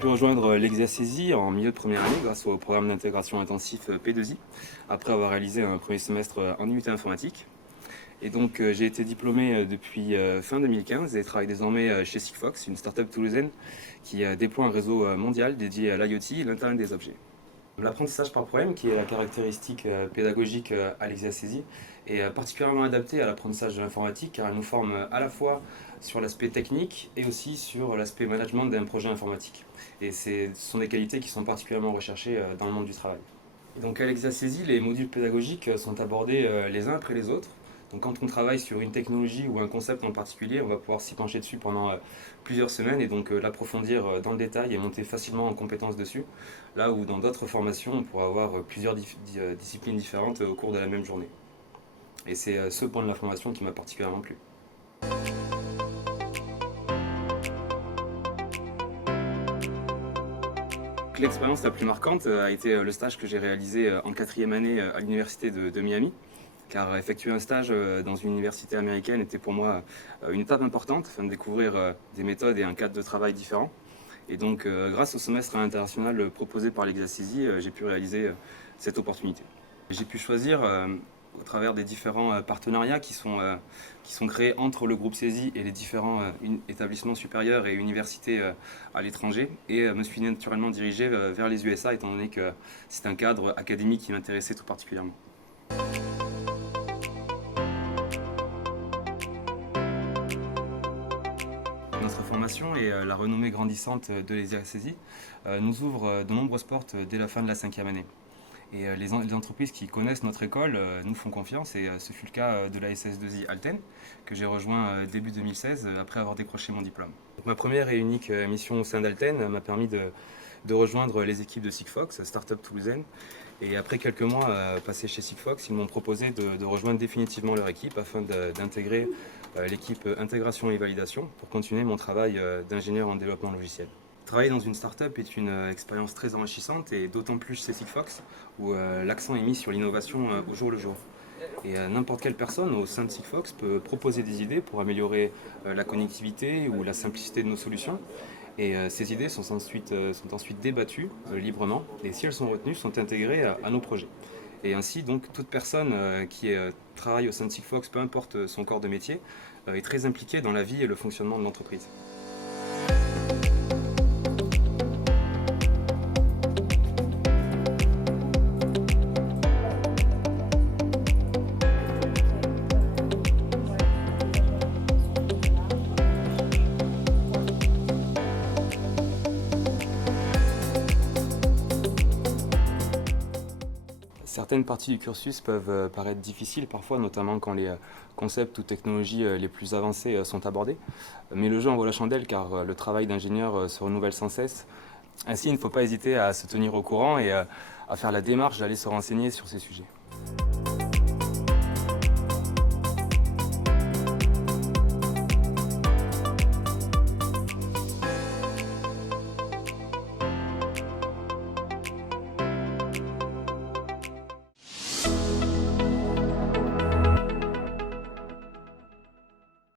pu rejoindre l'Exia-CESI en milieu de première année grâce au programme d'intégration intensif P2I, après avoir réalisé un premier semestre en IUT informatique. Et donc j'ai été diplômé depuis fin 2015 et travaille désormais chez Sigfox, une start-up toulousaine qui déploie un réseau mondial dédié à l'IoT et l'Internet des objets. L'apprentissage par problème, qui est la caractéristique pédagogique à l'Exia-CESI, est particulièrement adapté à l'apprentissage de l'informatique car elle nous forme à la fois sur l'aspect technique et aussi sur l'aspect management d'un projet informatique. Et ce sont des qualités qui sont particulièrement recherchées dans le monde du travail. Et donc à l'Exia-CESI, les modules pédagogiques sont abordés les uns après les autres. Donc quand on travaille sur une technologie ou un concept en particulier, on va pouvoir s'y pencher dessus pendant plusieurs semaines et donc l'approfondir dans le détail et monter facilement en compétences dessus. Là où dans d'autres formations, on pourra avoir plusieurs disciplines différentes au cours de la même journée. Et c'est ce point de la formation qui m'a particulièrement plu. L'expérience la plus marquante a été le stage que j'ai réalisé en 4e année à l'université de Miami. Car effectuer un stage dans une université américaine était pour moi une étape importante afin de découvrir des méthodes et un cadre de travail différent. Et donc grâce au semestre international proposé par l'Exia-CESI, j'ai pu réaliser cette opportunité. J'ai pu choisir au travers des différents partenariats qui sont créés entre le groupe CESI et les différents établissements supérieurs et universités à l'étranger et me suis naturellement dirigé vers les USA étant donné que c'est un cadre académique qui m'intéressait tout particulièrement. Notre formation et la renommée grandissante de l'Exia-CESI nous ouvre de nombreuses portes dès la fin de la 5e année. Et les entreprises qui connaissent notre école nous font confiance et ce fut le cas de la SS2I Alten que j'ai rejoint début 2016 après avoir décroché mon diplôme. Donc, ma première et unique mission au sein d'Alten m'a permis de rejoindre les équipes de Sigfox, start-up toulousaine. Et après quelques mois passés chez Sigfox, ils m'ont proposé de rejoindre définitivement leur équipe afin d'intégrer l'équipe intégration et validation pour continuer mon travail d'ingénieur en développement logiciel. Travailler dans une start-up est une expérience très enrichissante et d'autant plus chez Sigfox où l'accent est mis sur l'innovation au jour le jour. Et n'importe quelle personne au sein de Sigfox peut proposer des idées pour améliorer la connectivité ou la simplicité de nos solutions. Et ces idées sont ensuite débattues librement et si elles sont retenues, sont intégrées à nos projets. Et ainsi, donc, toute personne qui travaille au sein de Sigfox, peu importe son corps de métier, est très impliquée dans la vie et le fonctionnement de l'entreprise. Certaines parties du cursus peuvent paraître difficiles parfois, notamment quand les concepts ou technologies les plus avancées sont abordés. Mais le jeu en vaut la chandelle car le travail d'ingénieur se renouvelle sans cesse. Ainsi, il ne faut pas hésiter à se tenir au courant et à faire la démarche d'aller se renseigner sur ces sujets.